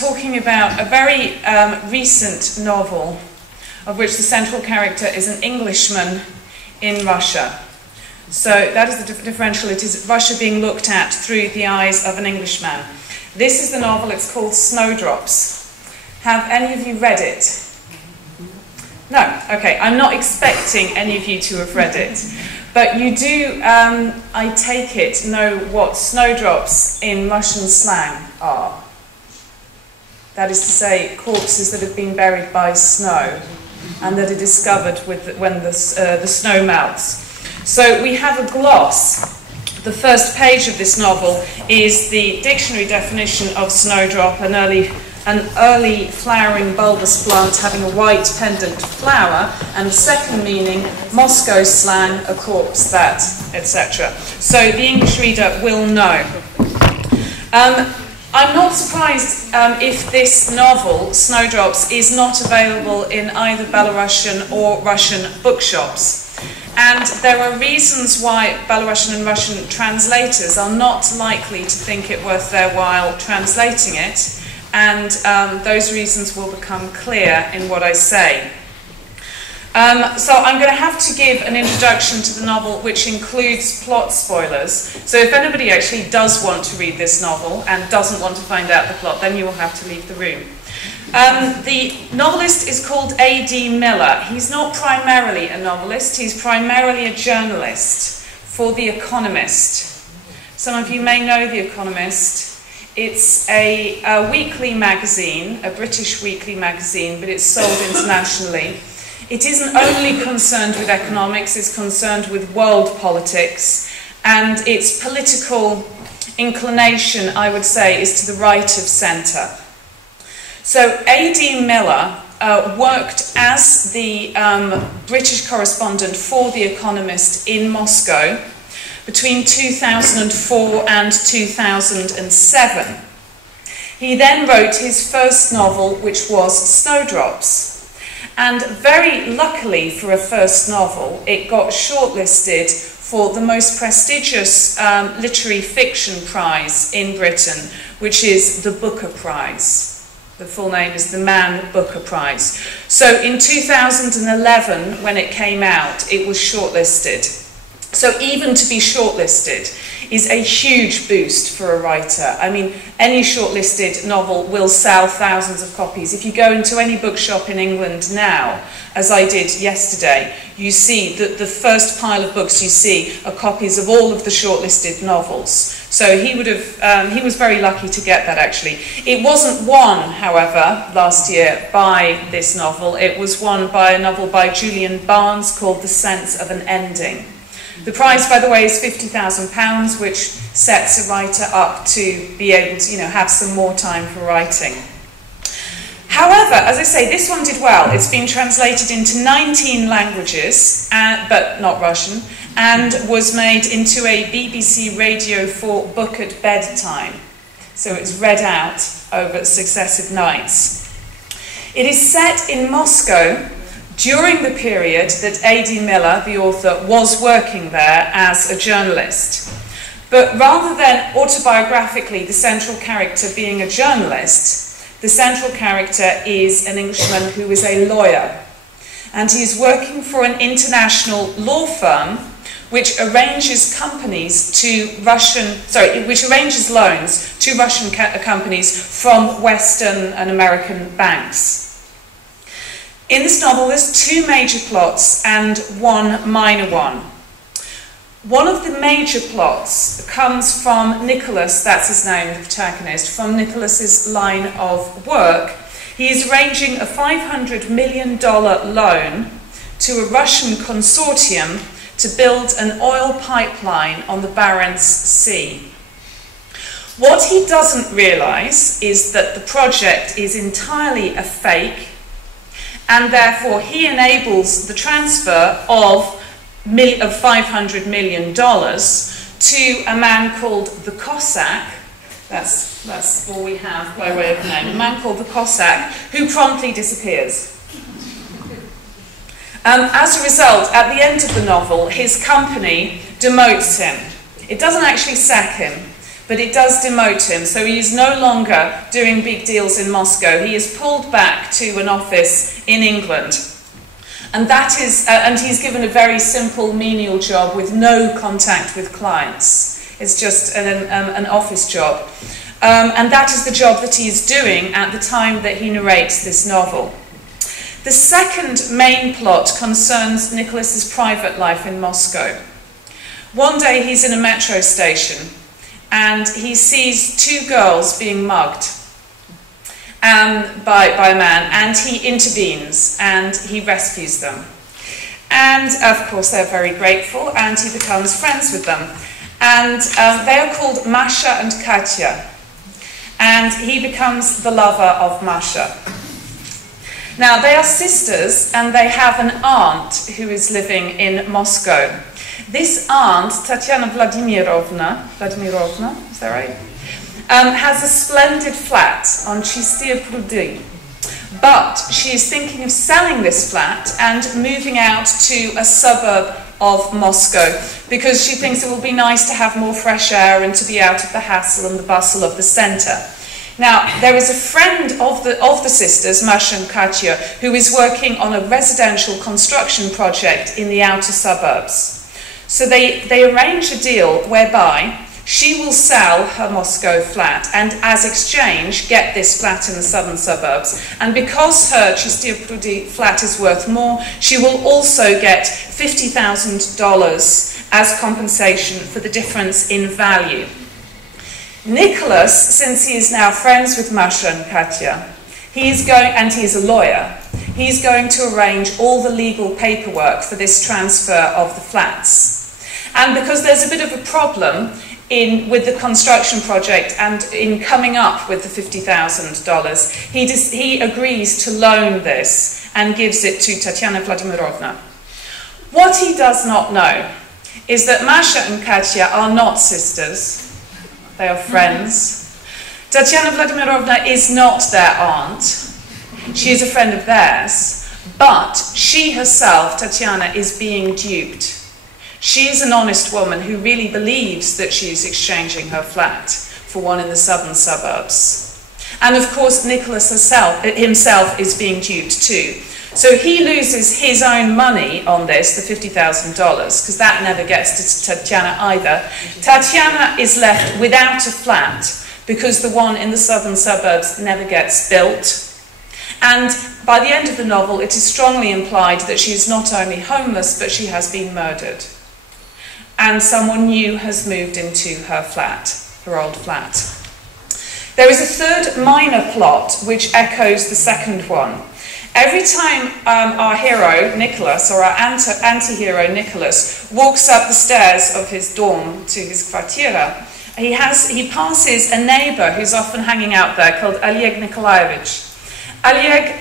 talking about a very recent novel of which the central character is an Englishman in Russia. So that is the differential. It is Russia being looked at through the eyes of an Englishman. This is the novel. It's called Snowdrops. Have any of you read it? No? Okay, I'm not expecting any of you to have read it. But you do, I take it, know what snowdrops in Russian slang are. That is to say, corpses that have been buried by snow and that are discovered when the snow melts. So we have a gloss. The first page of this novel is the dictionary definition of snowdrop, an early flowering bulbous plant having a white pendant flower, and the second meaning, Moscow slang, a corpse that, etc. So the English reader will know. I'm not surprised if this novel, Snowdrops, is not available in either Belarusian or Russian bookshops. And there are reasons why Belarusian and Russian translators are not likely to think it worth their while translating it. And those reasons will become clear in what I say. So I'm going to have to give an introduction to the novel which includes plot spoilers. So if anybody actually does want to read this novel and doesn't want to find out the plot, then you will have to leave the room. The novelist is called A.D. Miller. He's not primarily a novelist, he's primarily a journalist for The Economist. Some of you may know The Economist. It's a weekly magazine, a British weekly magazine, but it's sold internationally. It isn't only concerned with economics, it's concerned with world politics, and its political inclination, I would say, is to the right of centre. So A.D. Miller worked as the British correspondent for The Economist in Moscow between 2004 and 2007. He then wrote his first novel, which was Snowdrops. And very luckily for a first novel, it got shortlisted for the most prestigious literary fiction prize in Britain, which is the Booker Prize. The full name is the Man Booker Prize. So in 2011, when it came out, it was shortlisted. So even to be shortlisted is a huge boost for a writer. I mean, any shortlisted novel will sell thousands of copies. If you go into any bookshop in England now, as I did yesterday, you see that the first pile of books you see are copies of all of the shortlisted novels. So he was very lucky to get that, actually. It wasn't won, however, last year by this novel. It was won by a novel by Julian Barnes called The Sense of an Ending. The prize, by the way, is £50,000, which sets a writer up to be able to, have some more time for writing. However, as I say, this one did well. It's been translated into 19 languages, but not Russian, and was made into a BBC Radio 4 book at bedtime. So it's read out over successive nights. It is set in Moscow during the period that A.D. Miller, the author, was working there as a journalist. But rather than autobiographically the central character being a journalist, the central character is an Englishman who is a lawyer. And he's working for an international law firm which arranges loans to Russian companies from Western and American banks. In this novel, there's two major plots and one minor one. One of the major plots comes from Nicholas, that's his name, the protagonist, from Nicholas's line of work. He is arranging a $500 million loan to a Russian consortium to build an oil pipeline on the Barents Sea. What he doesn't realise is that the project is entirely a fake, and therefore he enables the transfer of $500 million to a man called the Cossack. That's all we have by way of name. A man called the Cossack, who promptly disappears. As a result, at the end of the novel, his company demotes him. It doesn't actually sack him, but it does demote him. So he is no longer doing big deals in Moscow. He is pulled back to an office in England. And that is, and he's given a very simple menial job with no contact with clients. It's just an office job. And that is the job that he is doing at the time that he narrates this novel. The second main plot concerns Nicholas's private life in Moscow. One day he's in a metro station and he sees two girls being mugged by a man, and he intervenes and he rescues them. And of course they're very grateful and he becomes friends with them. And they are called Masha and Katya. And he becomes the lover of Masha. Now they are sisters and they have an aunt who is living in Moscow. This aunt, Tatiana Vladimirovna, is that right? Has a splendid flat on Чистые пруды. But she is thinking of selling this flat and moving out to a suburb of Moscow because she thinks it will be nice to have more fresh air and to be out of the hassle and the bustle of the centre. Now, there is a friend of the sisters, Masha and Katya, who is working on a residential construction project in the outer suburbs. So they arrange a deal whereby she will sell her Moscow flat and, as exchange, get this flat in the southern suburbs. And because her Чистые пруды flat is worth more, she will also get $50,000 as compensation for the difference in value. Nicholas, since he is now friends with Masha and Katya, and he's a lawyer, he's going to arrange all the legal paperwork for this transfer of the flats. And because there's a bit of a problem with the construction project and in coming up with the $50,000, he agrees to loan this and gives it to Tatiana Vladimirovna. What he does not know is that Masha and Katya are not sisters. They are friends. Tatiana Vladimirovna is not their aunt. She is a friend of theirs. But she herself, Tatiana, is being duped. She is an honest woman who really believes that she is exchanging her flat for one in the southern suburbs. And of course, Nicholas himself is being duped too. So he loses his own money on this, the $50,000, because that never gets to Tatiana either. Tatiana is left without a flat because the one in the southern suburbs never gets built. And by the end of the novel, it is strongly implied that she is not only homeless, but she has been murdered. And someone new has moved into her flat, her old flat. There is a third minor plot which echoes the second one. Every time our hero, Nicholas, or our anti-hero, Nicholas, walks up the stairs of his dorm to his kvartira, he passes a neighbour who's often hanging out there called Oleg Nikolaevich. Oleg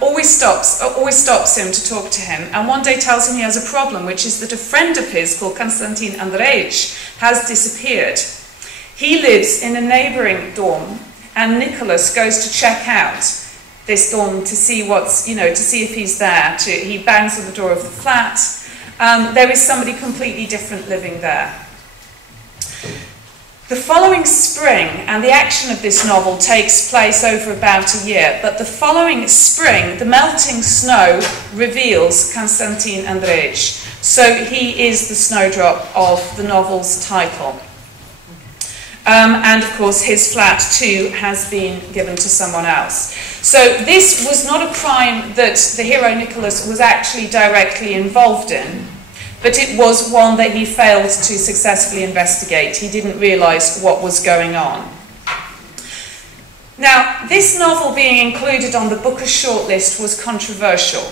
always stops him to talk to him, and one day tells him he has a problem, which is that a friend of his called Konstantin Andreevich has disappeared. He lives in a neighbouring dorm, and Nicholas goes to check out this dorm to see to see if he's there. He bangs on the door of the flat. There is somebody completely different living there. The following spring, and the action of this novel takes place over about a year, but the following spring, the melting snow reveals Konstantin Andreevich. So he is the snowdrop of the novel's title. And of course his flat too has been given to someone else. So this was not a crime that the hero Nicholas was actually directly involved in, but it was one that he failed to successfully investigate. He didn't realise what was going on. Now, this novel being included on the Booker shortlist was controversial.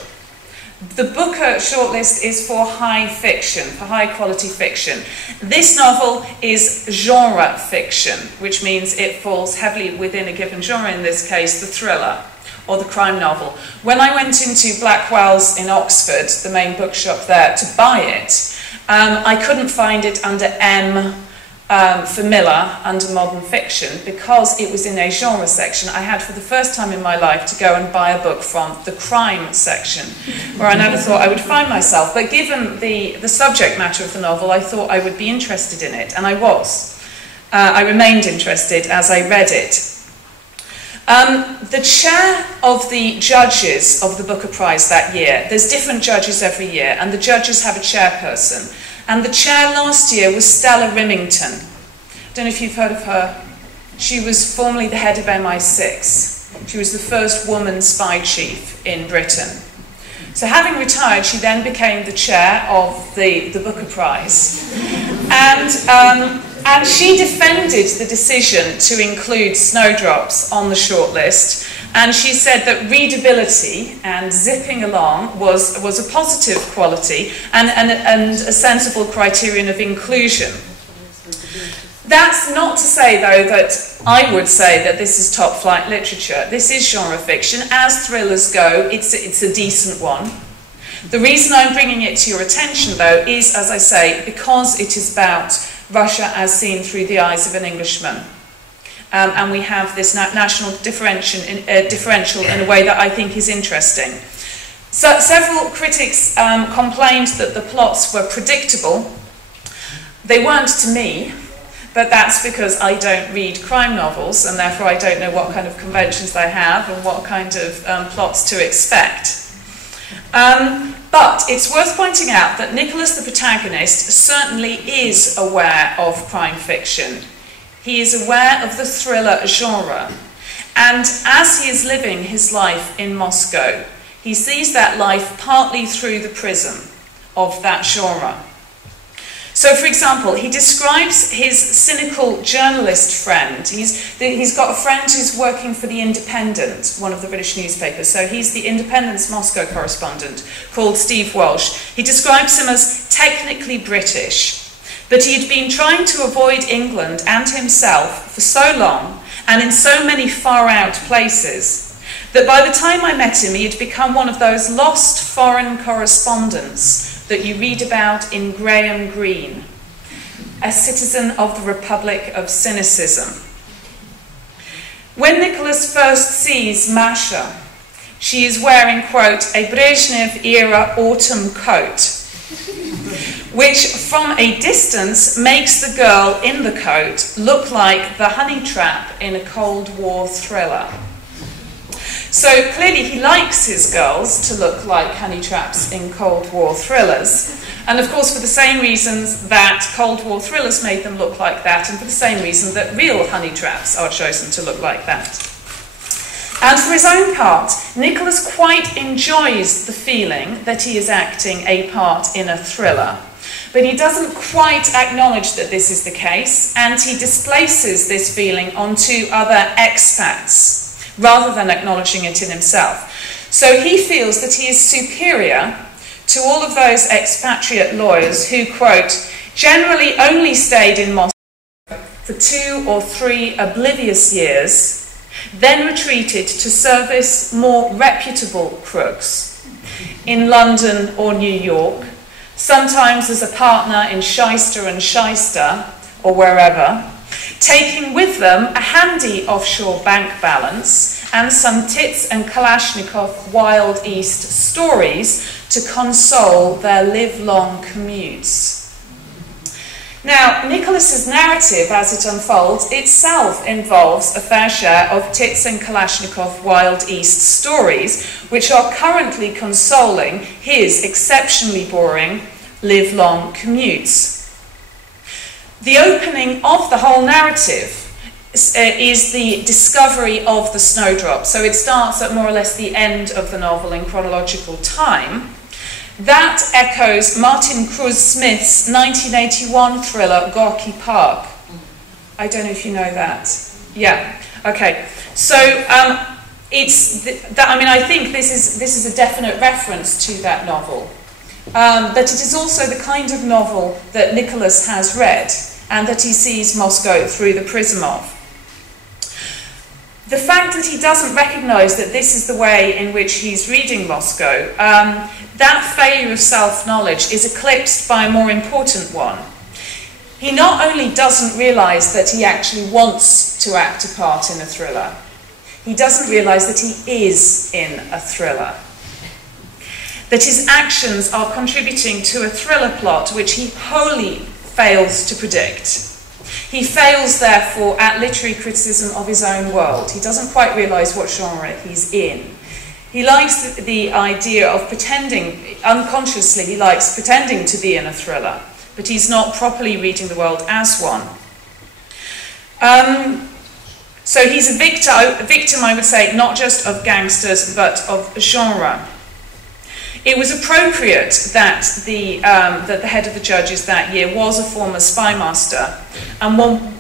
The Booker shortlist is for high fiction, for high quality fiction. This novel is genre fiction, which means it falls heavily within a given genre, in this case the thriller or the crime novel. When I went into Blackwell's in Oxford, the main bookshop there, to buy it, I couldn't find it under M for Miller, under modern fiction, because it was in a genre section. I had for the first time in my life to go and buy a book from the crime section, where I never thought I would find myself. But given the subject matter of the novel, I thought I would be interested in it, and I was. I remained interested as I read it. The chair of the judges of the Booker Prize that year, there's different judges every year, and the judges have a chairperson. And the chair last year was Stella Rimington. I don't know if you've heard of her. She was formerly the head of MI6. She was the first woman spy chief in Britain. So having retired, she then became the chair of the Booker Prize. And she defended the decision to include Snowdrops on the shortlist. And she said that readability and zipping along was a positive quality and a sensible criterion of inclusion. That's not to say, though, that I would say that this is top-flight literature. This is genre fiction. As thrillers go, it's a decent one. The reason I'm bringing it to your attention, though, is, as I say, because it is about Russia as seen through the eyes of an Englishman. And we have this national differential in a way that I think is interesting. So, several critics complained that the plots were predictable. They weren't to me. But that's because I don't read crime novels, and therefore I don't know what kind of conventions they have and what kind of plots to expect. But it's worth pointing out that Nicholas, the protagonist, certainly is aware of crime fiction. He is aware of the thriller genre. And as he is living his life in Moscow, he sees that life partly through the prism of that genre. So, for example, he describes his cynical journalist friend. He's got a friend who's working for The Independent, one of the British newspapers. So he's the Independent's Moscow correspondent, called Steve Walsh. He describes him as technically British, but he had been trying to avoid England and himself for so long, and in so many far-out places, that by the time I met him, he had become one of those lost foreign correspondents that you read about in Graham Greene, a citizen of the Republic of Cynicism. When Nicholas first sees Masha, she is wearing, quote, a Brezhnev-era autumn coat, which from a distance makes the girl in the coat look like the honey trap in a Cold War thriller. So clearly he likes his girls to look like honey traps in Cold War thrillers. And of course for the same reasons that Cold War thrillers made them look like that, and for the same reason that real honey traps are chosen to look like that. And for his own part, Nicholas quite enjoys the feeling that he is acting a part in a thriller. But he doesn't quite acknowledge that this is the case, and he displaces this feeling onto other expats, rather than acknowledging it in himself. So he feels that he is superior to all of those expatriate lawyers who, quote, generally only stayed in Moscow for 2 or 3 oblivious years, then retreated to service more reputable crooks in London or New York, sometimes as a partner in Shyster and Shyster or wherever, taking with them a handy offshore bank balance and some Tits and Kalashnikov Wild East stories to console their live-long commutes. Now, Nicholas's narrative, as it unfolds, itself involves a fair share of Tits and Kalashnikov Wild East stories, which are currently consoling his exceptionally boring live-long commutes. The opening of the whole narrative is the discovery of the snowdrop. So it starts at more or less the end of the novel in chronological time. That echoes Martin Cruz-Smith's 1981 thriller Gorky Park. I don't know if you know that. Yeah, okay. So I think this is a definite reference to that novel. But it is also the kind of novel that Nicholas has read and that he sees Moscow through the prism of. The fact that he doesn't recognise that this is the way in which he's reading Moscow, that failure of self-knowledge is eclipsed by a more important one. He not only doesn't realise that he actually wants to act a part in a thriller, he doesn't realise that he is in a thriller. That his actions are contributing to a thriller plot which he wholly fails to predict. He fails, therefore, at literary criticism of his own world. He doesn't quite realise what genre he's in. He likes the idea of pretending, unconsciously, he likes pretending to be in a thriller, but he's not properly reading the world as one. So he's a victim, I would say, not just of gangsters, but of genre. It was appropriate that the head of the judges that year was a former spymaster, and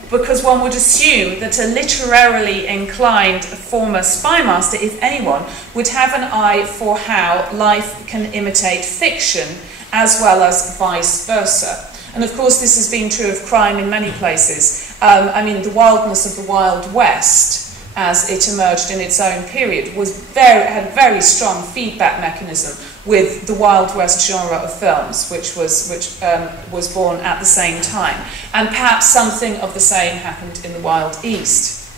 because one would assume that a literarily inclined former spymaster, if anyone, would have an eye for how life can imitate fiction, as well as vice versa. And of course this has been true of crime in many places. I mean, the wildness of the Wild West, as it emerged in its own period, had a very strong feedback mechanism with the Wild West genre of films, which was born at the same time. And perhaps something of the same happened in the Wild East.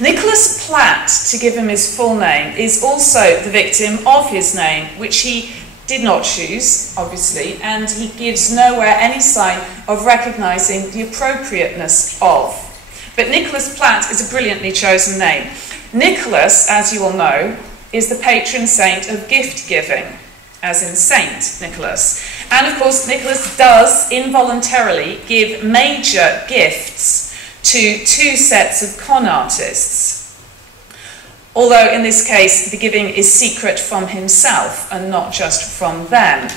Nicholas Platt, to give him his full name, is also the victim of his name, which he did not choose, obviously, and he gives nowhere any sign of recognising the appropriateness of. But Nicholas Platt is a brilliantly chosen name. Nicholas, as you all know, is the patron saint of gift giving, as in Saint Nicholas. And of course, Nicholas does involuntarily give major gifts to two sets of con artists. Although in this case, the giving is secret from himself and not just from them.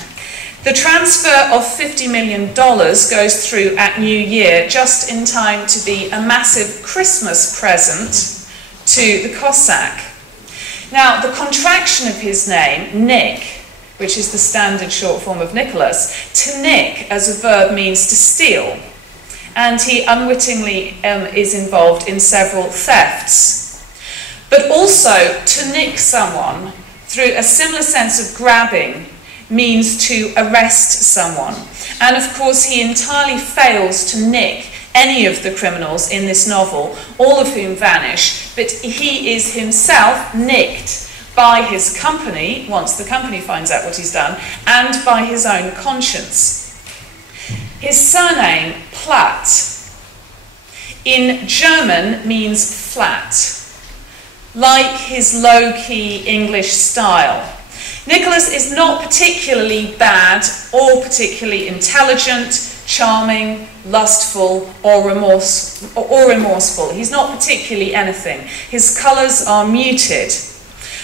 The transfer of $50 million goes through at New Year, just in time to be a massive Christmas present to the Cossack. Now, the contraction of his name, Nick, which is the standard short form of Nicholas, to nick as a verb means to steal. And he unwittingly is involved in several thefts. But also, to nick someone through a similar sense of grabbing means to arrest someone. And of course, he entirely fails to nick any of the criminals in this novel, all of whom vanish, but he is himself nicked by his company, once the company finds out what he's done, and by his own conscience. His surname, Platt, in German means flat, like his low-key English style. Nicholas is not particularly bad or particularly intelligent, charming, lustful, or remorseful. He's not particularly anything. His colours are muted.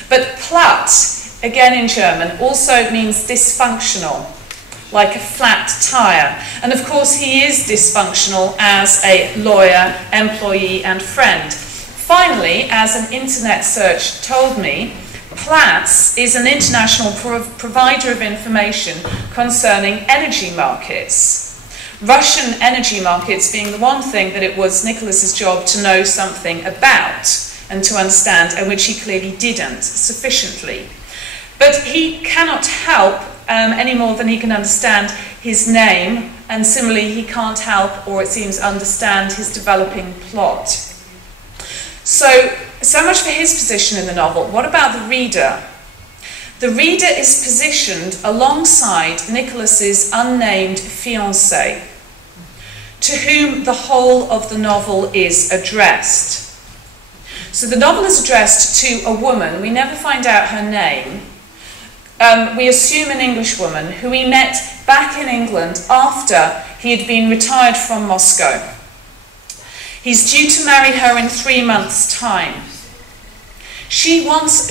But Platt, again in German, also means dysfunctional, like a flat tyre. And of course he is dysfunctional as a lawyer, employee, and friend. Finally, as an internet search told me, Platts is an international provider of information concerning energy markets. Russian energy markets being the one thing that it was Nicholas's job to know something about and to understand, and which he clearly didn't sufficiently. But he cannot help any more than he can understand his name, and similarly he can't help, or it seems, understand his developing plot. So much for his position in the novel. What about the reader? The reader is positioned alongside Nicholas's unnamed fiancée, to whom the whole of the novel is addressed. So the novel is addressed to a woman. We never find out her name. We assume an English woman who he met back in England after he had been retired from Moscow. He's due to marry her in 3 months' time. She has